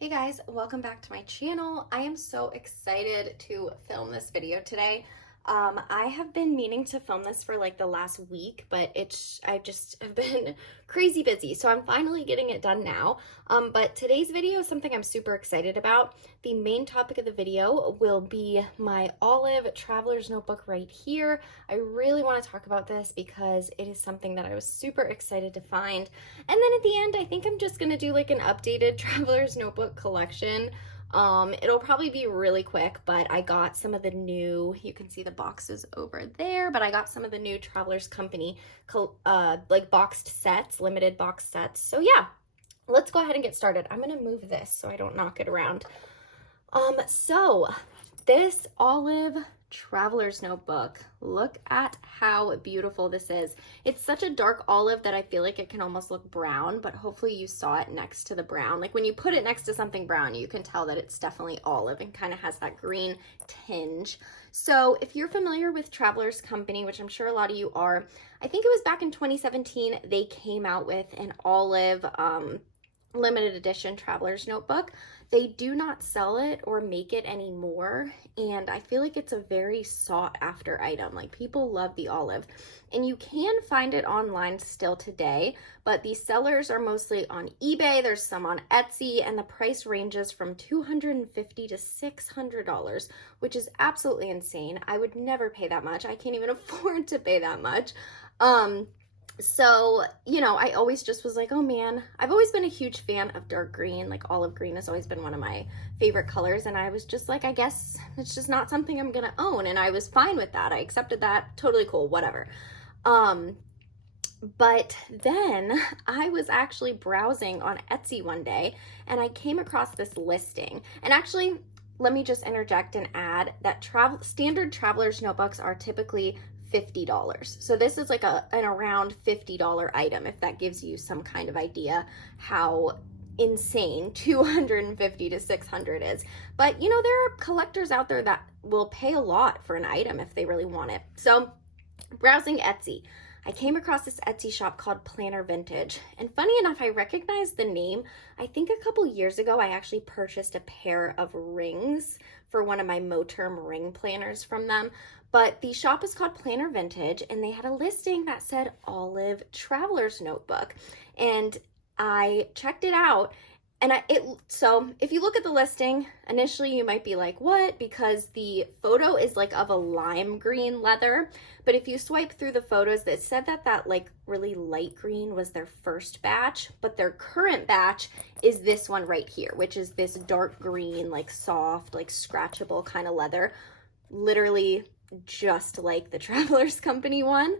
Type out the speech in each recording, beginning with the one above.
Hey guys, welcome back to my channel. I am so excited to film this video today. I have been meaning to film this for like the last week, but I just have been crazy busy, so I'm finally getting it done now. But today's video is something I'm super excited about. The main topic of the video will be my olive traveler's notebook right here. I really want to talk about this because it is something that I was super excited to find. And then at the end, I think I'm just gonna do like an updated traveler's notebook collection. It'll probably be really quick, but I got some of the new, you can see the boxes over there, but I got some of the new Travelers Company like boxed sets, limited box sets. So yeah, let's go ahead and get started. I'm gonna move this so I don't knock it around. So this olive traveler's notebook, look at how beautiful this is. It's such a dark olive that I feel like it can almost look brown, but hopefully you saw it next to the brown. Like when you put it next to something brown, you can tell that it's definitely olive and kind of has that green tinge. So if you're familiar with Travelers Company, which I'm sure a lot of you are, I think it was back in 2017, they came out with an olive limited edition traveler's notebook. They do not sell it or make it anymore, and I feel like it's a very sought after item. Like people love the olive, and you can find it online still today, but the sellers are mostly on eBay. There's some on Etsy, and the price ranges from $250 to $600, which is absolutely insane. I would never pay that much. I can't even afford to pay that much. So, you know, I always just was like, oh man, I've always been a huge fan of dark green. Like olive green has always been one of my favorite colors. And I was just like, I guess it's just not something I'm going to own. And I was fine with that. I accepted that. Totally cool, whatever. But then I was actually browsing on Etsy one day and I came across this listing. And actually, let me just interject and add that standard traveler's notebooks are typically $50. So this is like an around $50 item, if that gives you some kind of idea how insane 250 to 600 is. But you know, there are collectors out there that will pay a lot for an item if they really want it. So browsing Etsy, I came across this Etsy shop called Planner Vintage. And funny enough, I recognized the name. I think a couple years ago, I actually purchased a pair of rings for one of my Moterm ring planners from them. But the shop is called Planner Vintage, and they had a listing that said Olive Traveler's Notebook. And I checked it out. And so if you look at the listing, initially you might be like, what? Because the photo is like of a lime green leather. But if you swipe through the photos, that said that like really light green was their first batch, but their current batch is this one right here, which is this dark green, like soft, like scratchable kind of leather, literally just like the Travelers Company one.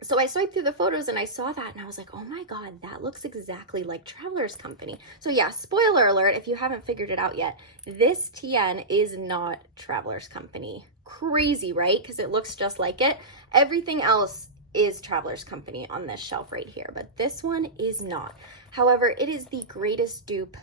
So I swiped through the photos and I saw that and I was like, oh my God, that looks exactly like Travelers Company. So yeah, spoiler alert, if you haven't figured it out yet, this TN is not Travelers Company. Crazy, right? Because it looks just like it. Everything else is Travelers Company on this shelf right here, but this one is not. However, it is the greatest dupe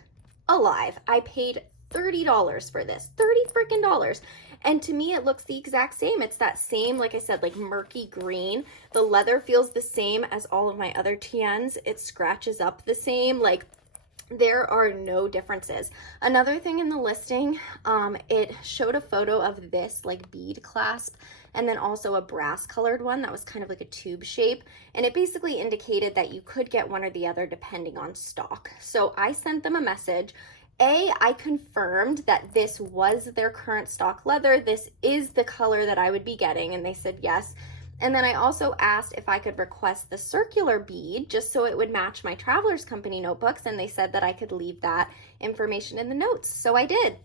alive. I paid $30 for this, 30 freaking dollars. And to me, it looks the exact same. It's that same, like I said, like murky green. The leather feels the same as all of my other TNs. It scratches up the same. Like there are no differences. Another thing in the listing, it showed a photo of this like bead clasp and then also a brass colored one that was kind of like a tube shape. And it basically indicated that you could get one or the other depending on stock. So I sent them a message. I confirmed that this was their current stock leather. This is the color that I would be getting, and they said yes. And then I also asked if I could request the circular bead just so it would match my Travelers Company notebooks, and they said that I could leave that information in the notes. So I did.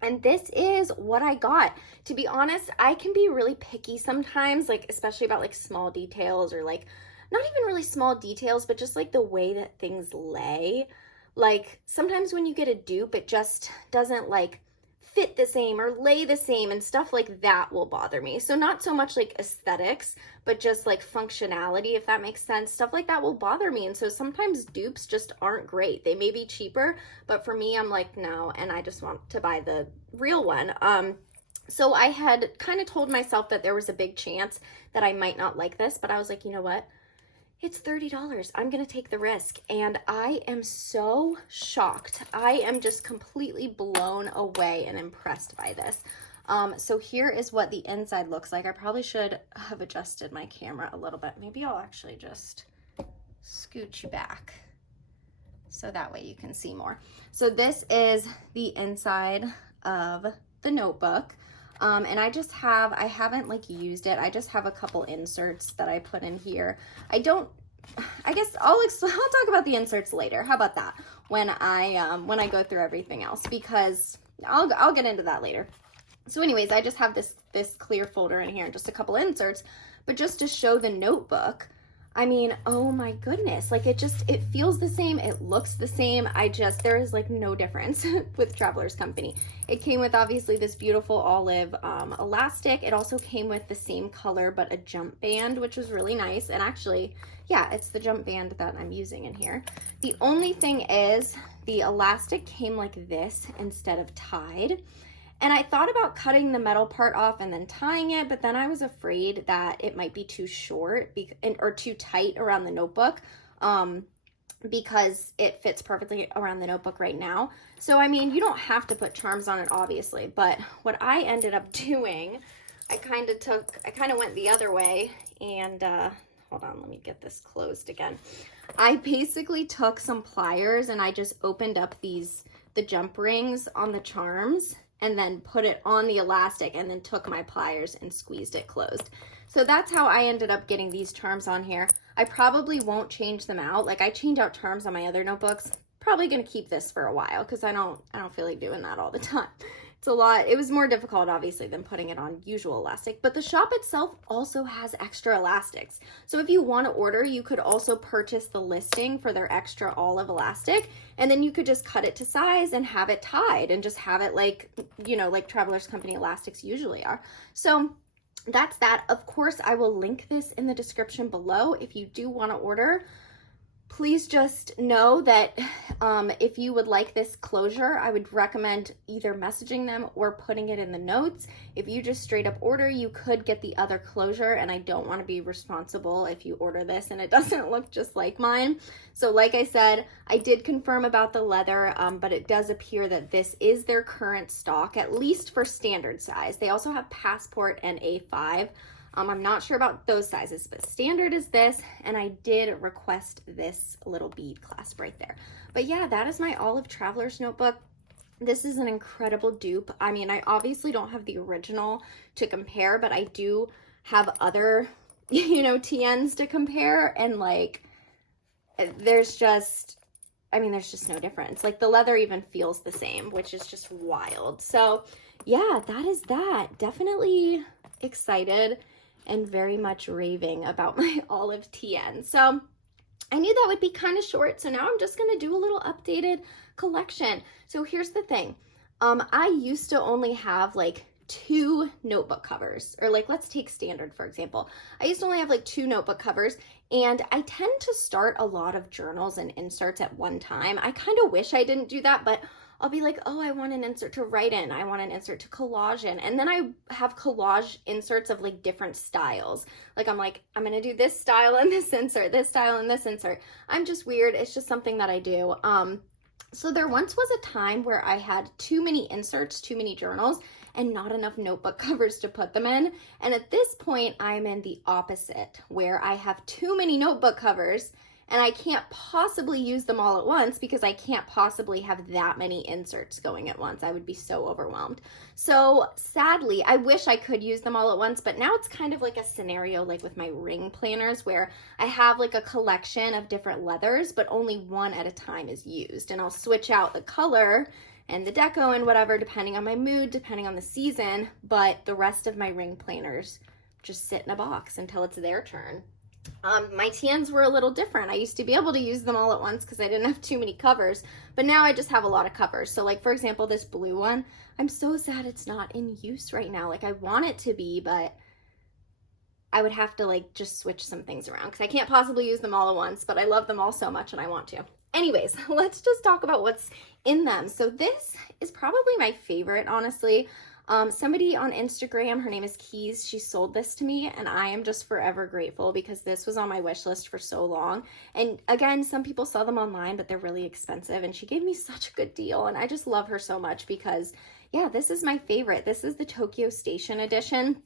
And this is what I got. To be honest, I can be really picky sometimes, like especially about like small details or like not even really small details, but just like the way that things lay. Like sometimes when you get a dupe, it just doesn't like fit the same or lay the same and stuff like that will bother me. So not so much like aesthetics, but just like functionality, if that makes sense. Stuff like that will bother me. And so sometimes dupes just aren't great. They may be cheaper, but for me, I'm like, no, and I just want to buy the real one. So I had kind of told myself that there was a big chance that I might not like this, but I was like, you know what? It's $30. I'm gonna take the risk, and I am so shocked. I am just completely blown away and impressed by this. So here is what the inside looks like. I probably should have adjusted my camera a little bit. Maybe I'll actually just scooch you back so that way you can see more. So this is the inside of the notebook. And I haven't like used it. I just have a couple inserts that I put in here. I guess I'll talk about the inserts later. How about that? When I go through everything else, because I'll get into that later. So anyways, I just have this clear folder in here and just a couple inserts, but just to show the notebook, I mean, oh my goodness, like it feels the same, it looks the same. There is like no difference with Travelers Company. It came with obviously this beautiful olive elastic. It also came with the same color, but a jump band, which was really nice. And actually, yeah, it's the jump band that I'm using in here. The only thing is the elastic came like this instead of tied. And I thought about cutting the metal part off and then tying it, but then I was afraid that it might be too short or too tight around the notebook because it fits perfectly around the notebook right now. So, I mean, you don't have to put charms on it, obviously, but what I ended up doing, I kind of went the other way and, hold on, let me get this closed again. I basically took some pliers and I just opened up the jump rings on the charms and then put it on the elastic and then took my pliers and squeezed it closed. So that's how I ended up getting these charms on here. I probably won't change them out. Like I change out charms on my other notebooks. Probably gonna keep this for a while because I don't feel like doing that all the time. It's a lot. It was more difficult obviously than putting it on usual elastic, but the shop itself also has extra elastics. So if you want to order, you could also purchase the listing for their extra olive elastic, and then you could just cut it to size and have it tied and just have it like, you know, like Travelers Company elastics usually are. So that's that. Of course, I will link this in the description below if you do want to order. Please just know that if you would like this closure, I would recommend either messaging them or putting it in the notes. If you just straight up order, you could get the other closure, and I don't want to be responsible if you order this and it doesn't look just like mine. So like I said, I did confirm about the leather, but it does appear that this is their current stock, at least for standard size. They also have Passport and A5. I'm not sure about those sizes, but standard is this, and I did request this little bead clasp right there. But yeah, that is my Olive Traveler's notebook. This is an incredible dupe. I mean, I obviously don't have the original to compare, but I do have other, you know, TNs to compare, and like, there's just no difference. Like the leather even feels the same, which is just wild. So yeah, that is that. Definitely excited and very much raving about my Olive TN. So I knew that would be kind of short, so now I'm just going to do a little updated collection. So here's the thing. I used to only have like 2 notebook covers, or like, let's take standard, for example. I used to only have like 2 notebook covers, and I tend to start a lot of journals and inserts at one time. I kind of wish I didn't do that, but I'll be like, oh, I want an insert to write in. I want an insert to collage in. And then I have collage inserts of like different styles. Like I'm going to do this style and this insert, this style and this insert. I'm just weird. It's just something that I do. So there once was a time where I had too many inserts, too many journals, and not enough notebook covers to put them in. And at this point, I'm in the opposite, where I have too many notebook covers and I can't possibly use them all at once because I can't possibly have that many inserts going at once. I would be so overwhelmed. So sadly, I wish I could use them all at once, but now it's kind of like a scenario like with my ring planners where I have like a collection of different leathers, but only one at a time is used. And I'll switch out the color and the deco and whatever, depending on my mood, depending on the season, but the rest of my ring planners just sit in a box until it's their turn. My TNs were a little different. I used to be able to use them all at once because I didn't have too many covers, but now I just have a lot of covers. So like, for example, this blue one, I'm so sad it's not in use right now. Like I want it to be, but I would have to like just switch some things around because I can't possibly use them all at once, but I love them all so much and I want to. Anyways, let's just talk about what's in them. So this is probably my favorite, honestly. Somebody on Instagram, her name is Keys, she sold this to me, and I am just forever grateful because this was on my wish list for so long. And again, some people sell them online, but they're really expensive, and she gave me such a good deal, and I just love her so much because, yeah, this is my favorite. This is the Tokyo Station edition,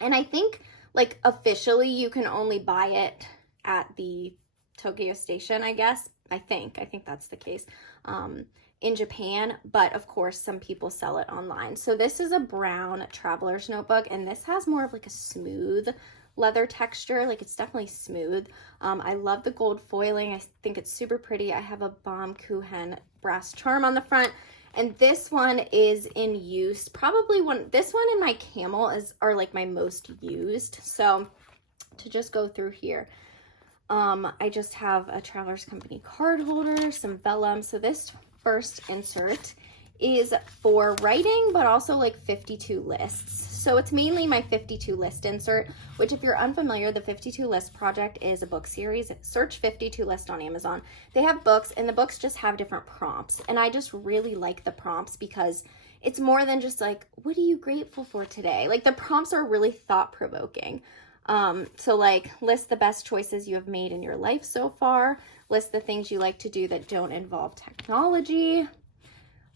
and I think, like, officially you can only buy it at the Tokyo Station, I guess. I think that's the case. In Japan, but of course some people sell it online. So this is a brown traveler's notebook, and this has more of like a smooth leather texture. Like, it's definitely smooth. I love the gold foiling. I think it's super pretty. I have a Baumkuchen brass charm on the front, and this one is in use. Probably this one and my Camel are like my most used. So to just go through here, I just have a Travelers Company card holder, some vellum. So this first insert is for writing, but also like 52 lists. So it's mainly my 52 list insert, which, if you're unfamiliar, the 52 list project is a book series. Search 52 list on Amazon. They have books, and the books just have different prompts. And I just really like the prompts because it's more than just like, what are you grateful for today? Like, the prompts are really thought-provoking. So like, list the best choices you have made in your life so far, list the things you like to do that don't involve technology,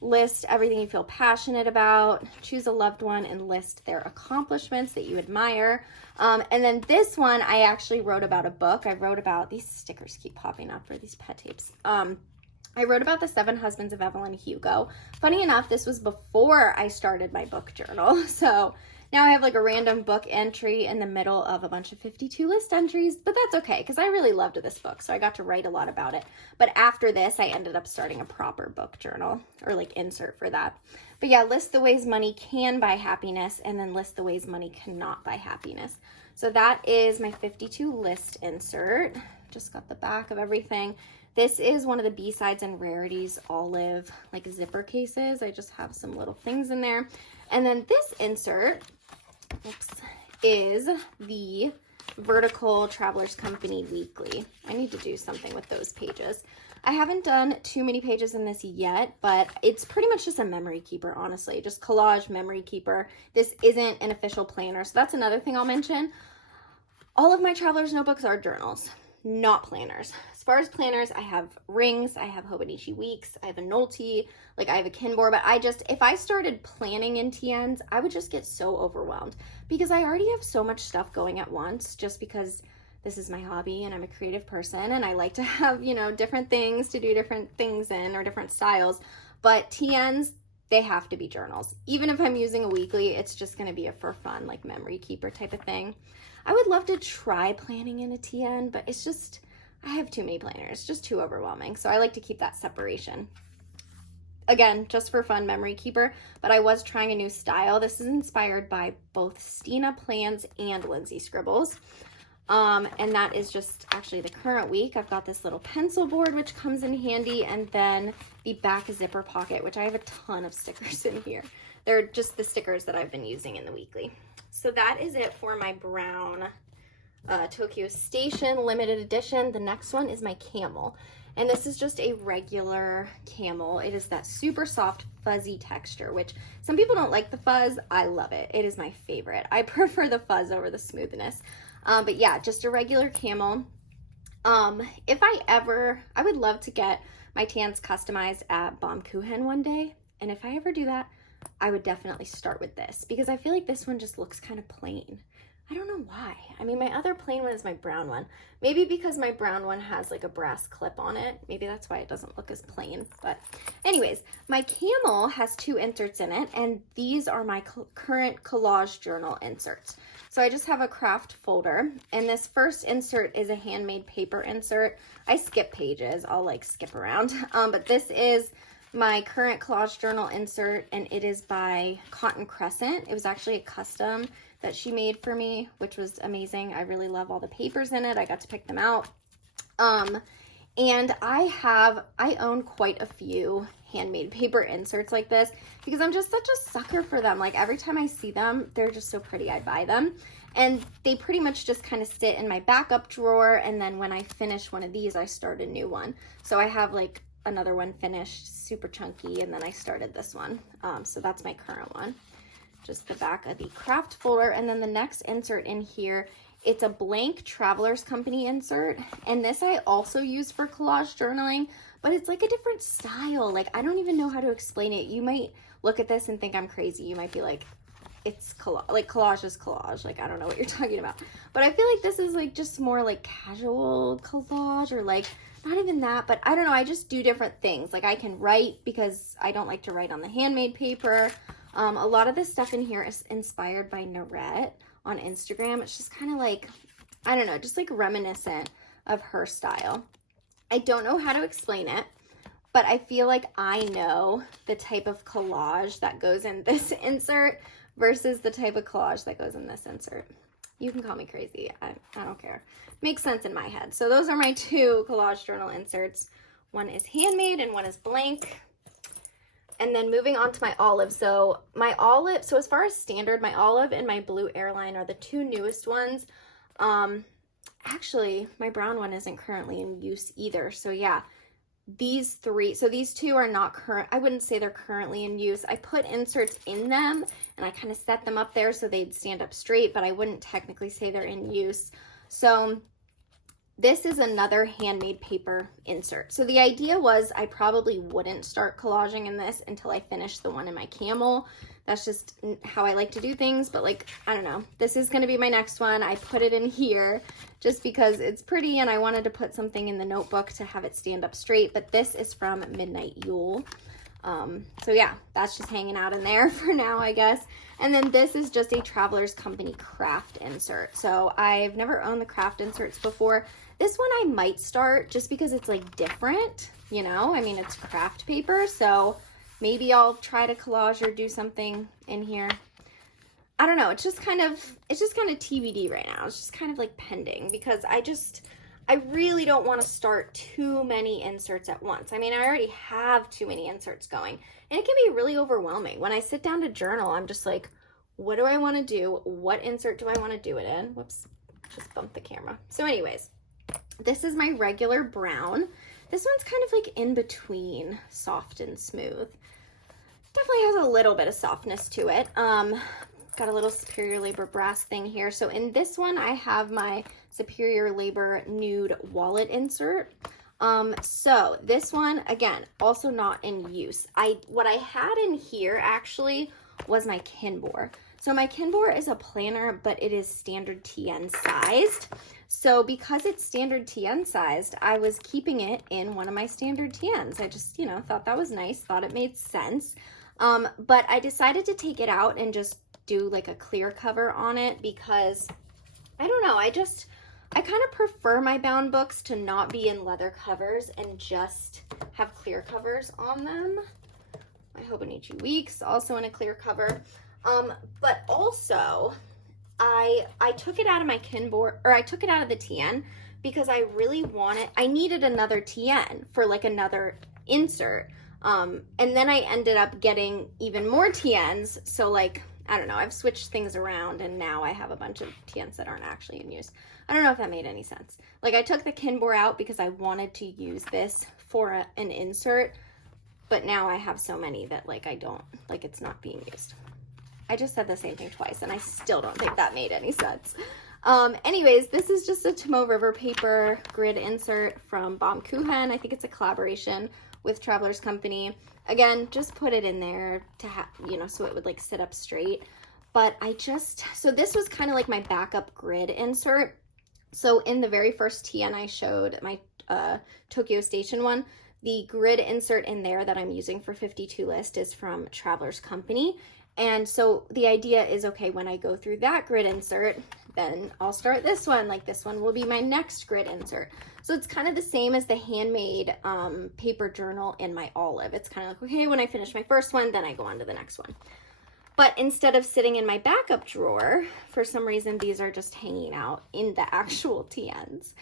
list everything you feel passionate about, choose a loved one and list their accomplishments that you admire. And then this one, I actually wrote about a book. I wrote about, these stickers keep popping up for these pet tapes. I wrote about the 7 Husbands of Evelyn Hugo. Funny enough, this was before I started my book journal. So now I have like a random book entry in the middle of a bunch of 52 list entries, but that's okay because I really loved this book, so I got to write a lot about it. But after this, I ended up starting a proper book journal, or like insert for that. But yeah, list the ways money can buy happiness, and then list the ways money cannot buy happiness. So that is my 52 list insert. Just got the back of everything. This is one of the B-Sides and Rarities olive like zipper cases. I just have some little things in there. And then this insert, is the Vertical Travelers Company Weekly. I need to do something with those pages. I haven't done too many pages in this yet, but it's pretty much just a memory keeper, honestly. Just collage memory keeper. This isn't an official planner, so that's another thing I'll mention. All of my traveler's notebooks are journals, not planners. As far as planners, I have Rings, I have Hobonichi Weeks, I have a Nolte, like I have a Kinbor, but if I started planning in TNs, I would just get so overwhelmed because I already have so much stuff going at once, just because this is my hobby and I'm a creative person and I like to have, you know, different things to do different things in, or different styles. But TNs, they have to be journals. Even if I'm using a weekly, it's just going to be a for fun, like memory keeper type of thing. I would love to try planning in a TN, but it's just, I have too many planners. It's just too overwhelming. So I like to keep that separation. Again, just for fun, memory keeper, but I was trying a new style. This is inspired by both Stina Plans and Lindsay Scribbles. And that is just actually the current week. I've got this little pencil board, which comes in handy, and then the back zipper pocket, which I have a ton of stickers in here. They're just the stickers that I've been using in the weekly. So that is it for my brown Tokyo Station limited edition. The next one is my Camel, and this is just a regular Camel. It is that super soft fuzzy texture, which some people don't like the fuzz. I love it. It is my favorite. I prefer the fuzz over the smoothness. But yeah, just a regular Camel. If I would love to get my tans customized at Baumkuchen one day, and if I ever do that, I would definitely start with this because I feel like this one just looks kind of plain. I don't know why. I mean, my other plain one is my brown one. Maybe because my brown one has like a brass clip on it. Maybe that's why it doesn't look as plain. But anyways, my Camel has 2 inserts in it, and these are my current collage journal inserts. So I just have a craft folder, and this first insert is a handmade paper insert. I skip pages. I'll like skip around. But this is my current collage journal insert, and it is by Cotton Crescent. It was actually a custom that she made for me, which was amazing. I really love all the papers in it. I got to pick them out. And I own quite a few handmade paper inserts like this because I'm just such a sucker for them. Like every time I see them, they're just so pretty. I buy them, and they pretty much just kind of sit in my backup drawer. And then when I finish one of these, I start a new one. So I have like another one finished, super chunky, and then I started this one. So that's my current one. just the back of the craft folder. And then the next insert in here, it's a blank Travelers Company insert. And this I also use for collage journaling, but it's like a different style. Like, I don't even know how to explain it. You might look at this and think I'm crazy. You might be like, it's collage is collage. Like, I don't know what you're talking about. But I feel like this is like just more like casual collage, or like not even that, but I don't know. I just do different things. Like, I can write because I don't like to write on the handmade paper. A lot of this stuff in here is inspired by Norette on Instagram. It's just kind of like, I don't know, just like reminiscent of her style. I don't know how to explain it, but I feel like I know the type of collage that goes in this insert versus the type of collage that goes in this insert. You can call me crazy. I don't care. Makes sense in my head. So those are my two collage journal inserts. One is handmade and one is blank. And then moving on to my olive. So as far as standard, my olive and my blue Airline are the two newest ones. Actually, my brown one isn't currently in use either. So yeah, these two are not current. I wouldn't say they're currently in use. I put inserts in them and I kind of set them up there so they'd stand up straight, but I wouldn't technically say they're in use. So this is another handmade paper insert. So the idea was I probably wouldn't start collaging in this until I finish the one in my Camel. That's just how I like to do things, but like, I don't know. This is going to be my next one. I put it in here just because it's pretty and I wanted to put something in the notebook to have it stand up straight, but this is from Midnight Yule. So yeah, that's just hanging out in there for now, I guess. And then this is just a Travelers Company craft insert. So I've never owned the craft inserts before. This one I might start just because it's like different, you know, I mean, it's craft paper, so maybe I'll try to collage or do something in here. I don't know. It's just kind of TBD right now. It's just kind of like pending because I really don't want to start too many inserts at once. I mean, I already have too many inserts going and it can be really overwhelming. When I sit down to journal, I'm just like, what do I want to do? What insert do I want to do it in? Whoops, just bumped the camera. So anyways, this is my regular brown. This one's kind of like in between soft and smooth. Definitely has a little bit of softness to it. Got a little Superior Labor brass thing here. So in this one, I have my Superior Labor nude wallet insert. So this one, again, also not in use. What I had in here actually was my Kinbor. So my Kinbor is a planner, but it is standard TN sized. So because it's standard TN sized, I was keeping it in one of my standard TNs. I just, you know, thought that was nice, thought it made sense. But I decided to take it out and just do like a clear cover on it because I don't know, I kind of prefer my bound books to not be in leather covers and just have clear covers on them. My Hobonichi Weeks also in a clear cover. But also I took it out of my Kinbor, or I took it out of the TN because I needed another TN for like another insert. And then I ended up getting even more TNs. So like, I don't know, I've switched things around and now I have a bunch of TNs that aren't actually in use. I don't know if that made any sense. Like I took the Kinbor out because I wanted to use this for an insert, but now I have so many that like it's not being used. I just said the same thing twice and I still don't think that made any sense. Anyways, this is just a Tomoe River paper grid insert from Baumkuchen. I think it's a collaboration with Travelers Company. Again, just put it in there to have, you know, so it would like sit up straight. But so this was kind of like my backup grid insert. So in the very first TN I showed, my Tokyo Station one, the grid insert in there that I'm using for 52 list is from Travelers Company. And so the idea is, okay, when I go through that grid insert, then I'll start this one. Like this one will be my next grid insert. So it's kind of the same as the handmade paper journal in my olive. It's kind of like, okay, when I finish my first one, then I go on to the next one. But instead of sitting in my backup drawer, for some reason, these are just hanging out in the actual TNs.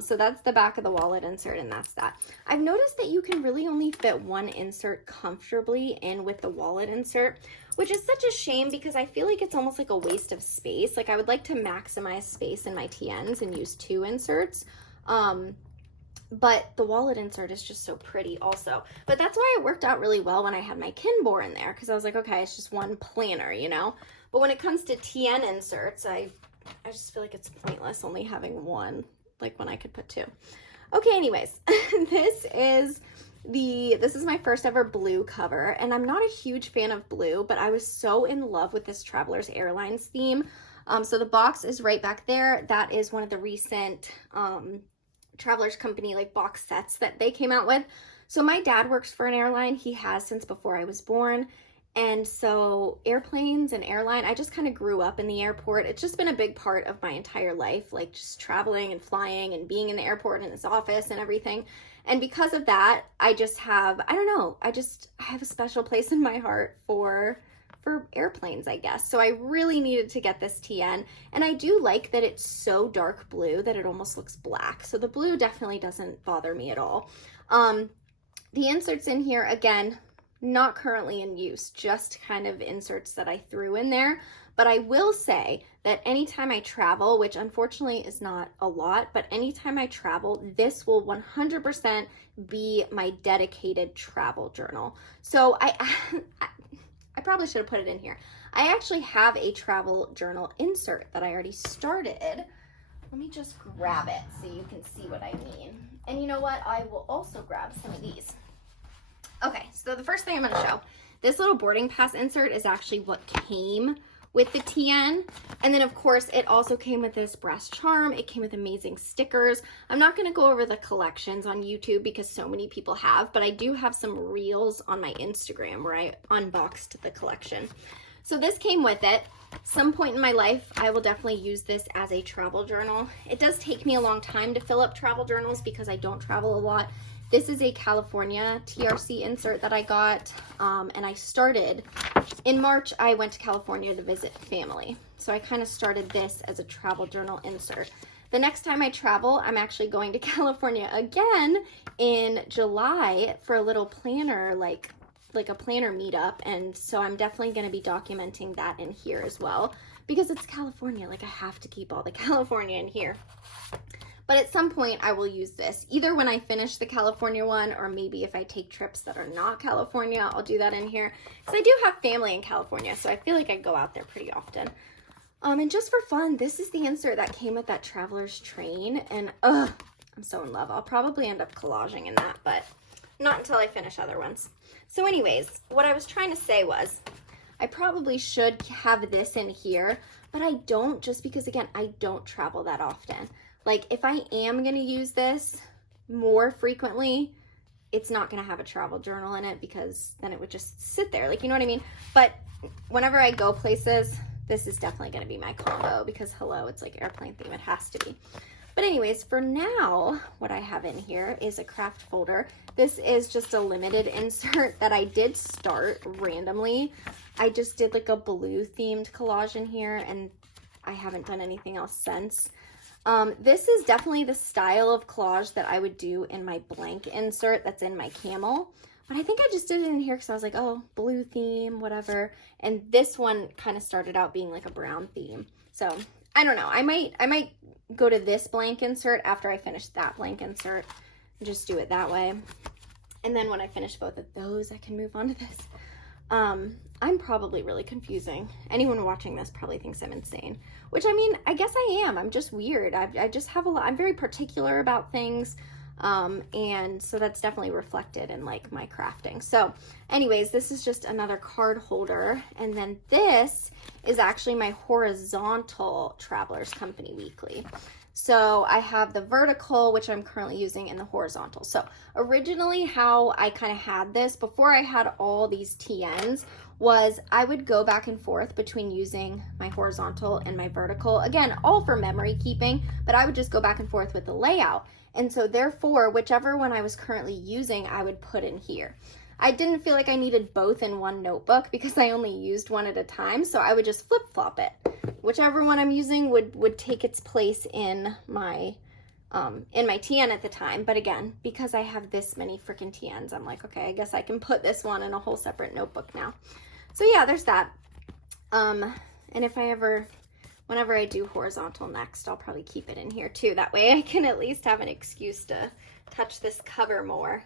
So that's the back of the wallet insert, and that's that. I've noticed that you can really only fit one insert comfortably in with the wallet insert, which is such a shame because I feel like it's almost like a waste of space. Like I would like to maximize space in my TNs and use two inserts. But the wallet insert is just so pretty also. But that's why it worked out really well when I had my Kinbor in there, because I was like, okay, it's just one planner, you know? But when it comes to TN inserts, I just feel like it's pointless only having one, like when I could put two. Okay, anyways, this is my first ever blue cover, and I'm not a huge fan of blue, but I was so in love with this Travelers Airlines theme. So the box is right back there. That is one of the recent Travelers company like box sets that they came out with. So my dad works for an airline. He has since before I was born. And so airplanes and airline, I just kind of grew up in the airport. It's just been a big part of my entire life, like just traveling and flying and being in the airport and this office and everything. And because of that, I just have, I don't know, I have a special place in my heart for airplanes, I guess. So I really needed to get this TN, and I do like that it's so dark blue that it almost looks black. So the blue definitely doesn't bother me at all. The inserts in here, again, not currently in use, just kind of inserts that I threw in there. But I will say that anytime I travel, which unfortunately is not a lot, but anytime I travel, this will 100% be my dedicated travel journal. So I probably should have put it in here. I actually have a travel journal insert that I already started. Let me just grab it so you can see what I mean. And you know what? I will also grab some of these. Okay, so the first thing I'm going to show, this little boarding pass insert is actually what came with the TN. And then of course it also came with this brass charm. It came with amazing stickers. I'm not going to go over the collections on YouTube because so many people have, but I do have some reels on my Instagram where I unboxed the collection. So this came with it. Some point in my life, I will definitely use this as a travel journal. It does take me a long time to fill up travel journals because I don't travel a lot. This is a California TRC insert that I got, and I started, in March, I went to California to visit family. So I kind of started this as a travel journal insert. The next time I travel, I'm actually going to California again in July for a little planner, like a planner meetup, and so I'm definitely going to be documenting that in here as well, because it's California, like I have to keep all the California in here. But at some point I will use this, either when I finish the California one, or maybe if I take trips that are not California, I'll do that in here. Because I do have family in California, so I feel like I go out there pretty often. And just for fun, this is the insert that came with that Traveler's Train, and I'm so in love. I'll probably end up collaging in that, but not until I finish other ones. So anyways, what I was trying to say was, I probably should have this in here, but I don't, just because again, I don't travel that often. Like if I am gonna use this more frequently, it's not gonna have a travel journal in it because then it would just sit there, like, you know what I mean? But whenever I go places, this is definitely gonna be my combo because hello, it's like airplane theme, it has to be. But anyways, for now, what I have in here is a craft folder. This is just a limited insert that I did start randomly. I just did like a blue themed collage in here and I haven't done anything else since. This is definitely the style of collage that I would do in my blank insert that's in my Camel. But I think I just did it in here because I was like, oh, blue theme, whatever. And this one kind of started out being like a brown theme. So I don't know. I might go to this blank insert after I finish that blank insert and just do it that way. And then when I finish both of those, I can move on to this. I'm probably really confusing. Anyone watching this probably thinks I'm insane, which I mean, I guess I am. I'm just weird. I just have a lot. I'm very particular about things. And so that's definitely reflected in like my crafting. So anyways, this is just another card holder. And then this is actually my horizontal Travelers Company Weekly. So I have the vertical, which I'm currently using, and the horizontal. So originally how I kind of had this before I had all these TNs was I would go back and forth between using my horizontal and my vertical. Again, all for memory keeping, but I would just go back and forth with the layout. And so therefore, whichever one I was currently using, I would put in here. I didn't feel like I needed both in one notebook because I only used one at a time. So I would just flip-flop it. Whichever one I'm using would take its place in my TN at the time. But again, because I have this many freaking TNs, I'm like, okay, I guess I can put this one in a whole separate notebook now. So yeah, there's that. And if whenever I do horizontal next, I'll probably keep it in here too. That way I can at least have an excuse to touch this cover more.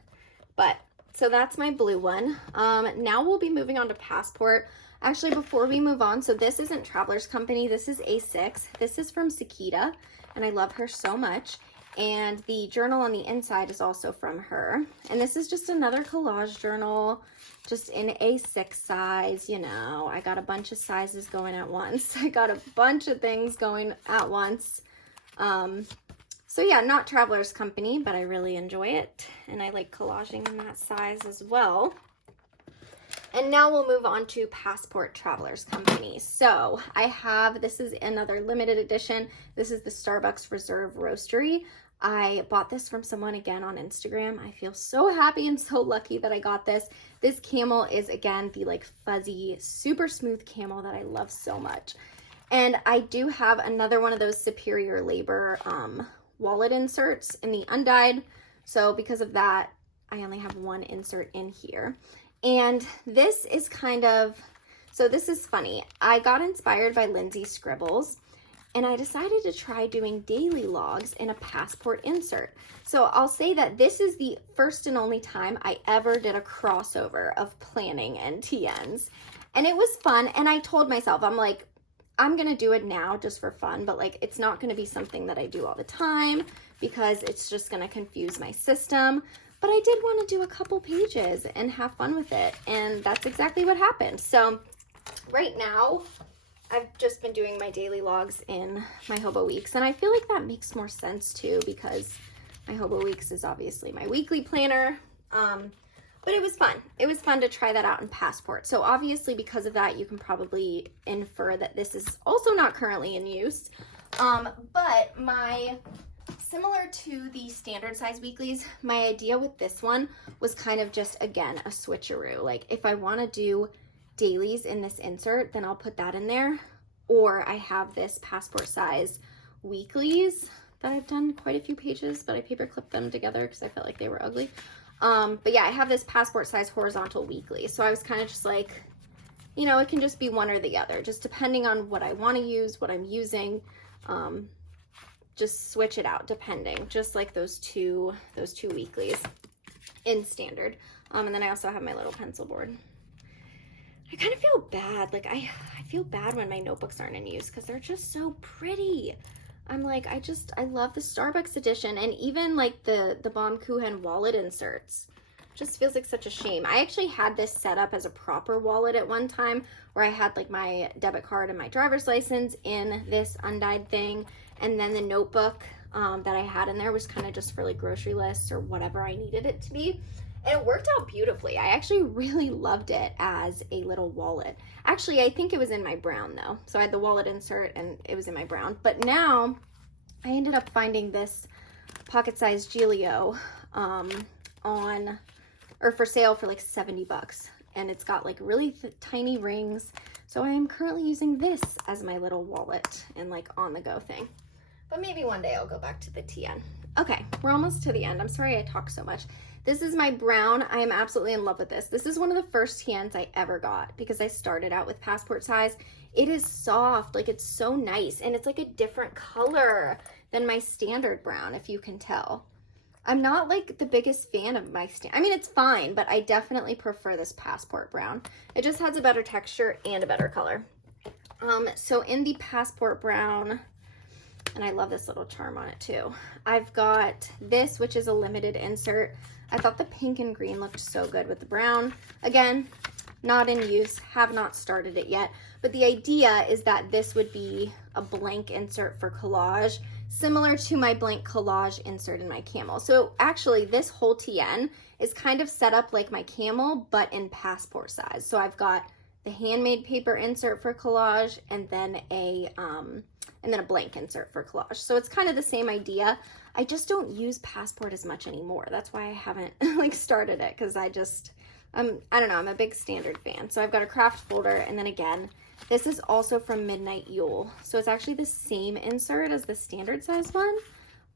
But so that's my blue one. Now we'll be moving on to Passport. Actually, before we move on, so this isn't Traveler's Company. This is A6. This is from Sakita, and I love her so much. And the journal on the inside is also from her. And this is just another collage journal, just in A6 size. You know, I got a bunch of sizes going at once. I got a bunch of things going at once. So yeah, not Traveler's Company, but I really enjoy it. And I like collaging in that size as well. And now we'll move on to Passport Traveler's Company. So I have, this is another limited edition. This is the Starbucks Reserve Roastery. I bought this from someone again on Instagram. I feel so happy and so lucky that I got this. This camel is, again, the like fuzzy, super smooth camel that I love so much. And I do have another one of those Superior Labor wallet inserts in the undyed. So because of that, I only have one insert in here. And this is kind of, so this is funny. I got inspired by Lindsay's scribbles, and I decided to try doing daily logs in a Passport insert. So I'll say that this is the first and only time I ever did a crossover of planning and TNs. And it was fun, and I told myself, I'm like, I'm gonna do it now just for fun, but like it's not gonna be something that I do all the time because it's just gonna confuse my system. But I did want to do a couple pages and have fun with it, and that's exactly what happened. So right now, I've just been doing my daily logs in my Hobo Weeks, and I feel like that makes more sense too because my Hobo Weeks is obviously my weekly planner. But it was fun. It was fun to try that out in Passport. So obviously because of that, you can probably infer that this is also not currently in use. But similar to the standard size weeklies, my idea with this one was kind of just, again, a switcheroo. Like if I want to do dailies in this insert, then I'll put that in there. Or I have this Passport size weeklies that I've done quite a few pages, but I paper clipped them together because I felt like they were ugly. But yeah, I have this Passport size horizontal weekly. So I was kind of just like, you know, it can just be one or the other, just depending on what I want to use, what I'm using. Just switch it out depending, just like those two weeklies in standard. And then I also have my little pencil board. I kind of feel bad. Like I feel bad when my notebooks aren't in use because they're just so pretty. I'm like, I love the Starbucks edition, and even like the Baumkuchen wallet inserts. Just feels like such a shame. I actually had this set up as a proper wallet at one time where I had like my debit card and my driver's license in this undyed thing. And then the notebook that I had in there was kind of just for like grocery lists or whatever I needed it to be. And it worked out beautifully. I actually really loved it as a little wallet. Actually, I think it was in my brown though. So I had the wallet insert and it was in my brown. But now I ended up finding this pocket-sized Giglio for sale for like 70 bucks. And it's got like really tiny rings. So I am currently using this as my little wallet and like on the go thing. But maybe one day I'll go back to the TN. Okay, we're almost to the end. I'm sorry I talk so much. This is my brown. I am absolutely in love with this. This is one of the first TNs I ever got because I started out with Passport size. It is soft, like it's so nice, and it's like a different color than my standard brown, if you can tell. I'm not like the biggest fan of my I mean, it's fine, but I definitely prefer this Passport brown. It just has a better texture and a better color. So in the Passport brown, and I love this little charm on it too, I've got this, which is a limited insert. I thought the pink and green looked so good with the brown. Again, not in use, have not started it yet, but the idea is that this would be a blank insert for collage, similar to my blank collage insert in my Camel. So actually this whole TN is kind of set up like my Camel, but in Passport size. So I've got the handmade paper insert for collage and then a blank insert for collage. So it's kind of the same idea. I just don't use Passport as much anymore. That's why I haven't like started it, because I don't know, I'm a big standard fan. So I've got a craft folder, and then again, this is also from Midnight Yule. So it's actually the same insert as the standard size one,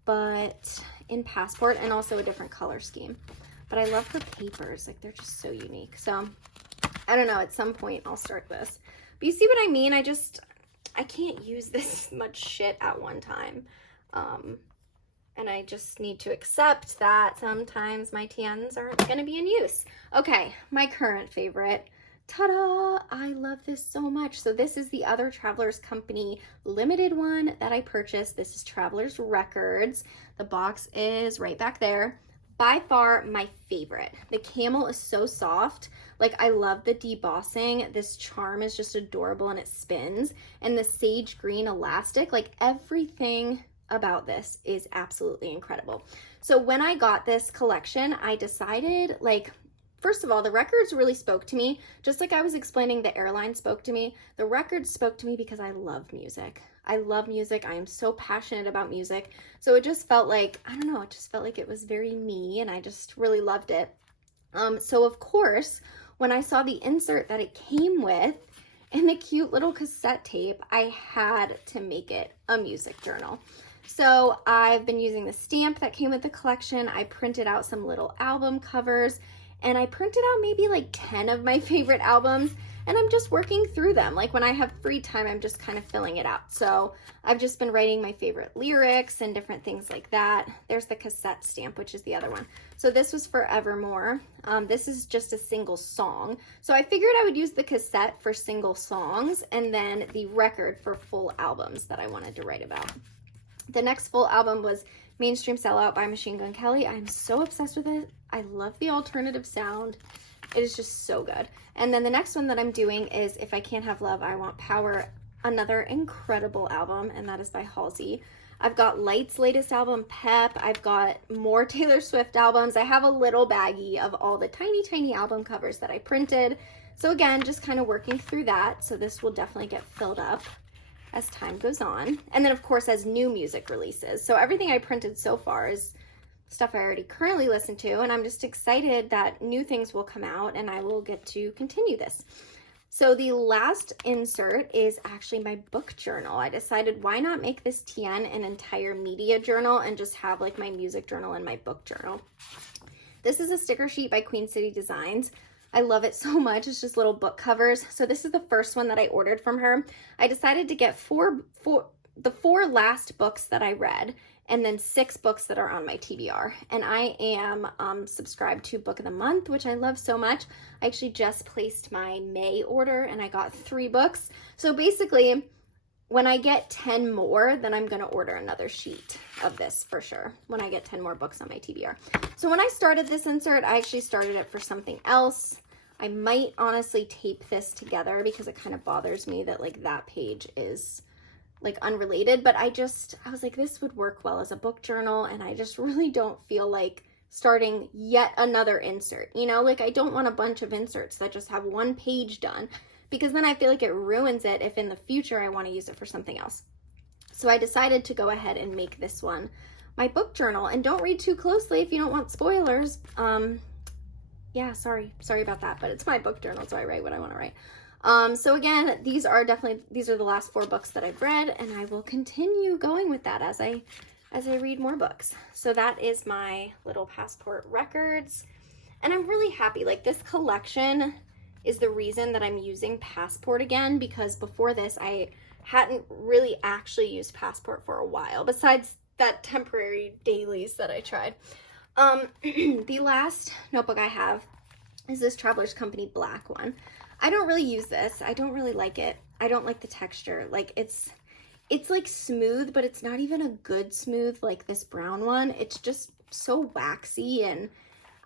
but in Passport, and also a different color scheme. But I love her papers, like they're just so unique. So I don't know, at some point I'll start this. But you see what I mean? I can't use this much shit at one time. And I just need to accept that sometimes my TNs aren't going to be in use. Okay, my current favorite. Ta-da! I love this so much. So this is the other Travelers Company limited one that I purchased. This is Travelers Records. The box is right back there. By far my favorite. The camel is so soft. Like, I love the debossing. This charm is just adorable and it spins. And the sage green elastic, like everything about this is absolutely incredible. So when I got this collection, I decided, like, first of all, the records really spoke to me. Just like I was explaining the Airlines spoke to me, the records spoke to me because I love music. I love music. I am so passionate about music. So it just felt like, I don't know, it just felt like it was very me, and I just really loved it. So of course, when I saw the insert that it came with and the cute little cassette tape, I had to make it a music journal. So I've been using the stamp that came with the collection. I printed out some little album covers, and I printed out maybe like 10 of my favorite albums, and I'm just working through them. Like, when I have free time, I'm just kind of filling it out. So I've just been writing my favorite lyrics and different things like that. There's the cassette stamp, which is the other one. So this was Forevermore. This is just a single song. So I figured I would use the cassette for single songs and then the record for full albums that I wanted to write about. The next full album was Mainstream Sellout by Machine Gun Kelly. I'm so obsessed with it. I love the alternative sound. It is just so good. And then the next one that I'm doing is If I Can't Have Love, I Want Power, another incredible album, and that is by Halsey. I've got Light's latest album, Pep. I've got more Taylor Swift albums. I have a little baggie of all the tiny, tiny album covers that I printed. So again, just kind of working through that. So this will definitely get filled up as time goes on. And then of course, as new music releases. So everything I printed so far is stuff I already currently listen to, and I'm just excited that new things will come out and I will get to continue this. So the last insert is actually my book journal. I decided, why not make this TN an entire media journal and just have like my music journal and my book journal. This is a sticker sheet by Queen City Designs. I love it so much. It's just little book covers. So this is the first one that I ordered from her. I decided to get the four last books that I read, and then 6 books that are on my TBR. And I am subscribed to Book of the Month, which I love so much. I actually just placed my May order and I got 3 books. So basically, when I get 10 more, then I'm gonna order another sheet of this for sure, when I get 10 more books on my TBR. So when I started this insert, I actually started it for something else. I might honestly tape this together because it kind of bothers me that like that page is like unrelated, but I was like, this would work well as a book journal, and I just really don't feel like starting yet another insert, you know, like I don't want a bunch of inserts that just have one page done, because then I feel like it ruins it if in the future I want to use it for something else. So I decided to go ahead and make this one my book journal, and don't read too closely if you don't want spoilers. Yeah, sorry about that, but it's my book journal, so I write what I want to write. So again, these are the last 4 books that I've read, and I will continue going with that as I read more books. So that is my little Passport Records, and I'm really happy. Like, this collection is the reason that I'm using Passport again, because before this I hadn't really actually used Passport for a while, besides that temporary dailies that I tried. The last notebook I have is this Travelers Company black one. I don't really use this. I don't really like it. I don't like the texture. Like, it's like smooth, but it's not even a good smooth like this brown one. It's just so waxy, and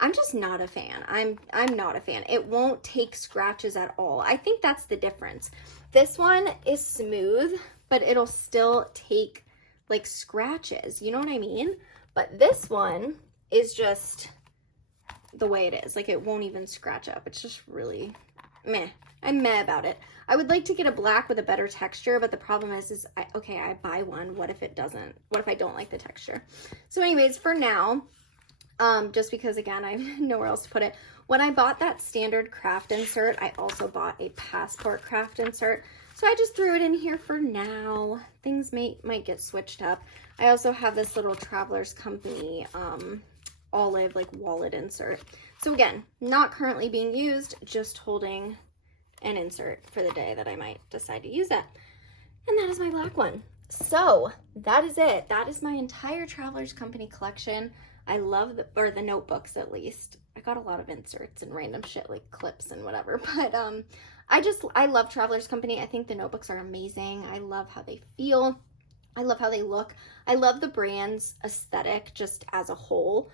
I'm just not a fan. I'm not a fan. It won't take scratches at all. I think that's the difference. This one is smooth, but it'll still take like scratches. You know what I mean? But this one is just the way it is. Like, it won't even scratch up. It's just really meh. I'm meh about it. I would like to get a black with a better texture, but the problem is I buy one. What if it doesn't? What if I don't like the texture? So anyways, for now, just because again, I have nowhere else to put it. When I bought that standard craft insert, I also bought a Passport craft insert. So I just threw it in here for now. Things might get switched up. I also have this little Travelers Company olive like wallet insert. So again, not currently being used, just holding an insert for the day that I might decide to use that. And that is my black one. So that is it. That is my entire Travelers Company collection. I love the notebooks at least. I got a lot of inserts and random shit like clips and whatever, but I love Travelers Company. I think the notebooks are amazing. I love how they feel. I love how they look. I love the brand's aesthetic just as a whole.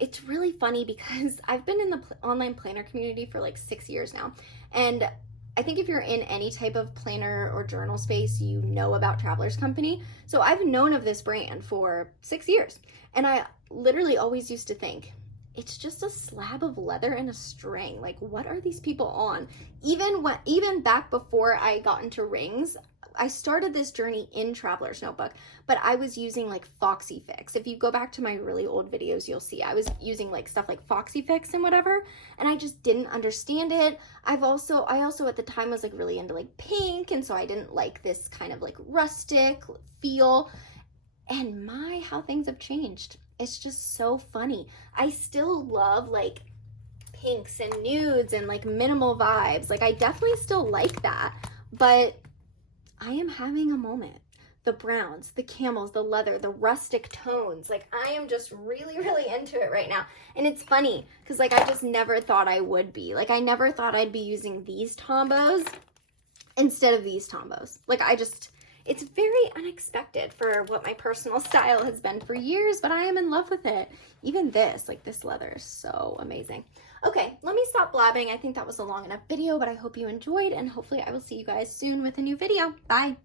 It's really funny because I've been in the online planner community for like 6 years now, and I think if you're in any type of planner or journal space, you know about Travelers Company. So I've known of this brand for 6 years, and I literally always used to think, it's just a slab of leather and a string. Like, what are these people on? Even back before I got into rings, I started this journey in Traveler's Notebook, but I was using like Foxy Fix. If you go back to my really old videos, you'll see I was using like stuff like Foxy Fix and whatever, and I just didn't understand it. I also at the time was like really into like pink, and so I didn't like this kind of like rustic feel. And my, how things have changed. It's just so funny. I still love like pinks and nudes and like minimal vibes. Like I definitely still like that, but I am having a moment. The browns, the camels, the leather, the rustic tones. Like I am just really, really into it right now. And it's funny because like I just never thought I would be. Like I never thought I'd be using these tombos instead of these tombos. Like it's very unexpected for what my personal style has been for years, but I am in love with it. Even this, like this leather is so amazing. Okay, let me stop blabbing. I think that was a long enough video, but I hope you enjoyed, and hopefully I will see you guys soon with a new video. Bye.